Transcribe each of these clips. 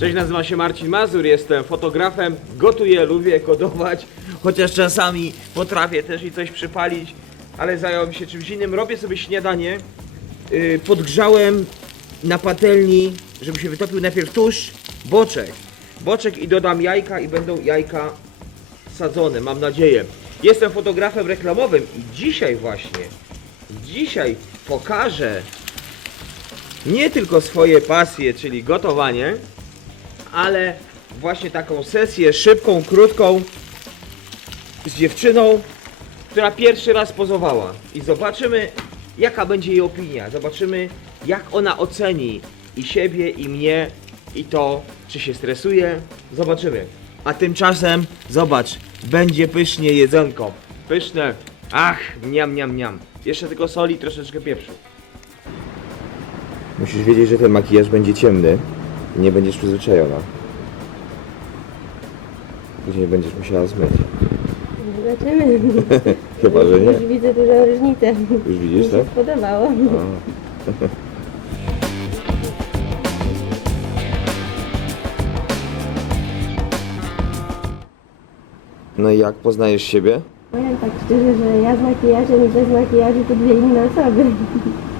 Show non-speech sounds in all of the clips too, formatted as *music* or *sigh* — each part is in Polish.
Cześć, nazywam się Marcin Mazur, jestem fotografem, gotuję, lubię kodować, chociaż czasami potrafię też i coś przypalić, ale zająłem się czymś innym. Robię sobie śniadanie, yy, podgrzałem na patelni, żeby się wytopił najpierw tusz, boczek. Boczek i dodam jajka i będą jajka sadzone, mam nadzieję. Jestem fotografem reklamowym i dzisiaj właśnie, dzisiaj pokażę nie tylko swoje pasje, czyli gotowanie, ale właśnie taką sesję szybką, krótką z dziewczyną, która pierwszy raz pozowała. I zobaczymy, jaka będzie jej opinia. Zobaczymy, jak ona oceni i siebie, i mnie, i to, czy się stresuje. Zobaczymy. A tymczasem, zobacz, będzie pysznie jedzonko. Pyszne. Ach, miam, miam, miam. Jeszcze tylko soli, troszeczkę pieprzu. Musisz wiedzieć, że ten makijaż będzie ciemny i nie będziesz przyzwyczajona. Później będziesz musiała zmyć. Zobaczymy. *laughs* Chyba, że nie. Już widzę dużą różnicę. Już Mi widzisz, się tak? spodobało. *laughs* No i jak poznajesz siebie? Powiem tak szczerze, że ja z makijażem i bez makijażu to dwie inne osoby. *laughs*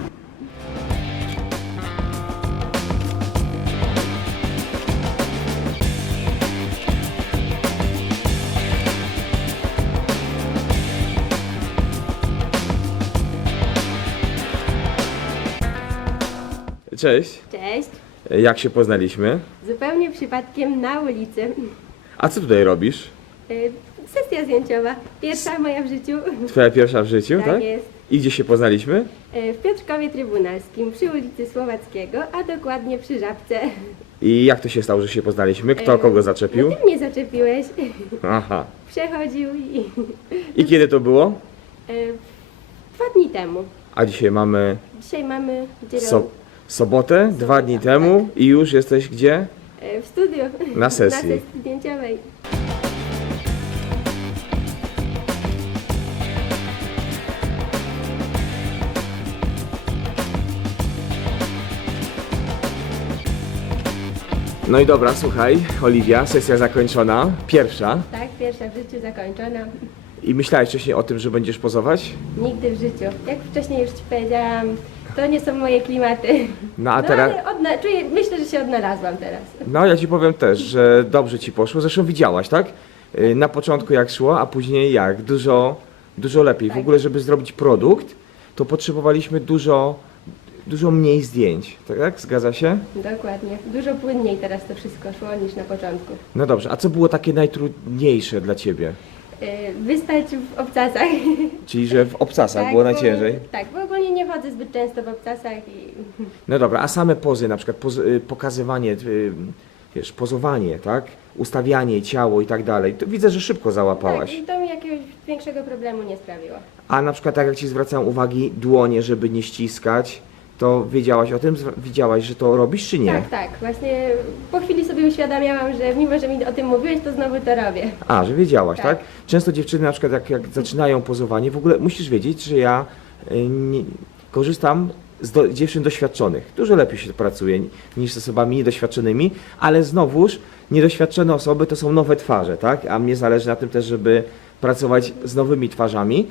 Cześć. Cześć. Jak się poznaliśmy? Zupełnie przypadkiem na ulicy. A co tutaj robisz? Y, Sesja zdjęciowa. Pierwsza moja w życiu. Twoja pierwsza w życiu, tak? Tak jest. I gdzie się poznaliśmy? Y, W Piotrkowie Trybunalskim przy ulicy Słowackiego, a dokładnie przy Żabce. I jak to się stało, że się poznaliśmy? Kto Y, kogo zaczepił? No ty mnie zaczepiłeś. Aha. Przechodził i... I kiedy to było? y, Dwa dni temu. A dzisiaj mamy Dzisiaj mamy so sobotę, dwa dni temu i już jesteś gdzie? y, w studiu. Na sesji. Na sesji zdjęciowej. No i dobra, słuchaj, Oliwia, sesja zakończona, pierwsza. Tak, pierwsza w życiu zakończona. I myślałeś wcześniej o tym, że będziesz pozować? Nigdy w życiu. Jak wcześniej już Ci powiedziałam, to nie są moje klimaty. No a no, teraz... ale odna- czuję, myślę, że się odnalazłam teraz. No ja ci powiem też, że dobrze ci poszło. Zresztą widziałaś, tak? Yy, Na początku jak szło, a później jak? Dużo, dużo lepiej. W Tak. ogóle, żeby zrobić produkt, to potrzebowaliśmy dużo, dużo mniej zdjęć. Tak? Zgadza się? Dokładnie. Dużo płynniej teraz to wszystko szło niż na początku. No dobrze, a co było takie najtrudniejsze dla ciebie? Yy, wystać w obcasach. Czyli, że w obcasach *laughs* było bo- najciężej? Tak, bo nie chodzę zbyt często w obcasach i *laughs* No dobra, a same pozy, na przykład poz, y, pokazywanie, y, wiesz, pozowanie, tak? Ustawianie ciało i tak dalej. To widzę, że szybko załapałaś. tak, i to mi jakiegoś większego problemu nie sprawiło. A na przykład tak jak Ci zwracałem uwagi, dłonie, żeby nie ściskać, to wiedziałaś o tym? Zwa- Widziałaś, że to robisz, czy nie? Tak, tak. Właśnie po chwili sobie uświadamiałam, że mimo, że mi o tym mówiłeś, to znowu to robię. A, że wiedziałaś, tak? Tak. Często dziewczyny na przykład jak, jak zaczynają pozowanie, w ogóle musisz wiedzieć, że ja nie, korzystam z do, dziewczyn doświadczonych. Dużo lepiej się pracuje niż z osobami niedoświadczonymi, ale znowuż niedoświadczone osoby to są nowe twarze, tak? A mnie zależy na tym też, żeby pracować z nowymi twarzami.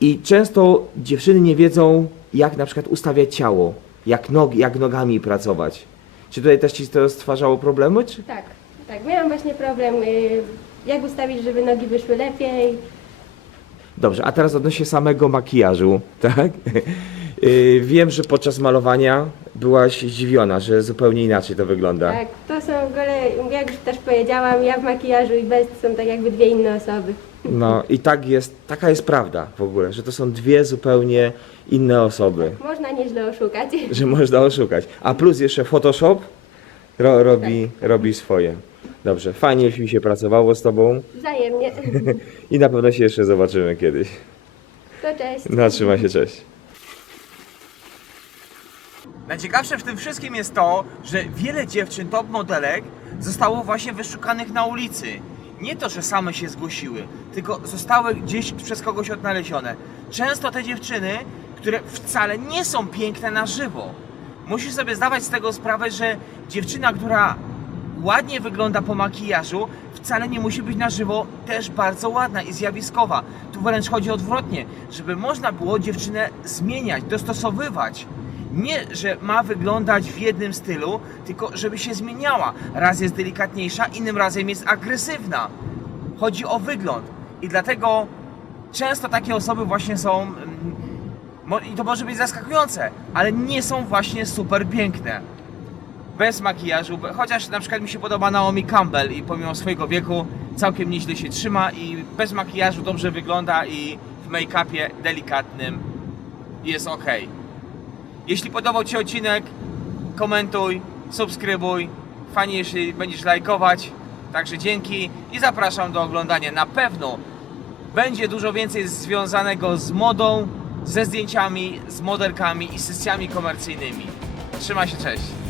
I często dziewczyny nie wiedzą, jak na przykład ustawiać ciało, jak, nogi, jak nogami pracować. Czy tutaj też Ci to stwarzało problemy? Czy? Tak, tak. Miałam właśnie problem, y, jak ustawić, żeby nogi wyszły lepiej. Dobrze, a teraz odnośnie samego makijażu, tak? Yy, Wiem, że podczas malowania byłaś zdziwiona, że zupełnie inaczej to wygląda. Tak, to są w ogóle, jak już też powiedziałam, ja w makijażu i bez są tak jakby dwie inne osoby. No i tak jest, taka jest prawda w ogóle, że to są dwie zupełnie inne osoby, Można nieźle oszukać. że można oszukać. A plus jeszcze Photoshop ro, robi, robi swoje. Dobrze, fajnie mi się pracowało z Tobą Wzajemnie. *laughs* i na pewno się jeszcze zobaczymy kiedyś. To cześć. No, trzymaj się, cześć. Najciekawsze w tym wszystkim jest to, że wiele dziewczyn top modelek zostało właśnie wyszukanych na ulicy. Nie to, że same się zgłosiły, tylko zostały gdzieś przez kogoś odnalezione. Często te dziewczyny, które wcale nie są piękne na żywo. Musisz sobie zdawać z tego sprawę, że dziewczyna, która ładnie wygląda po makijażu, wcale nie musi być na żywo też bardzo ładna i zjawiskowa. Tu wręcz chodzi odwrotnie, żeby można było dziewczynę zmieniać, dostosowywać. Nie, że ma wyglądać w jednym stylu, tylko żeby się zmieniała. Raz jest delikatniejsza, innym razem jest agresywna. Chodzi o wygląd. I dlatego często takie osoby właśnie są. mm, I to może być zaskakujące, ale nie są właśnie super piękne. Bez makijażu, chociaż na przykład mi się podoba Naomi Campbell i pomimo swojego wieku całkiem nieźle się trzyma i bez makijażu dobrze wygląda i w make-upie delikatnym jest ok. Jeśli podobał Ci odcinek, komentuj, subskrybuj. Fajnie, jeśli będziesz lajkować. Także dzięki i zapraszam do oglądania. Na pewno będzie dużo więcej związanego z modą, ze zdjęciami, z modelkami i sesjami komercyjnymi. Trzymaj się, cześć!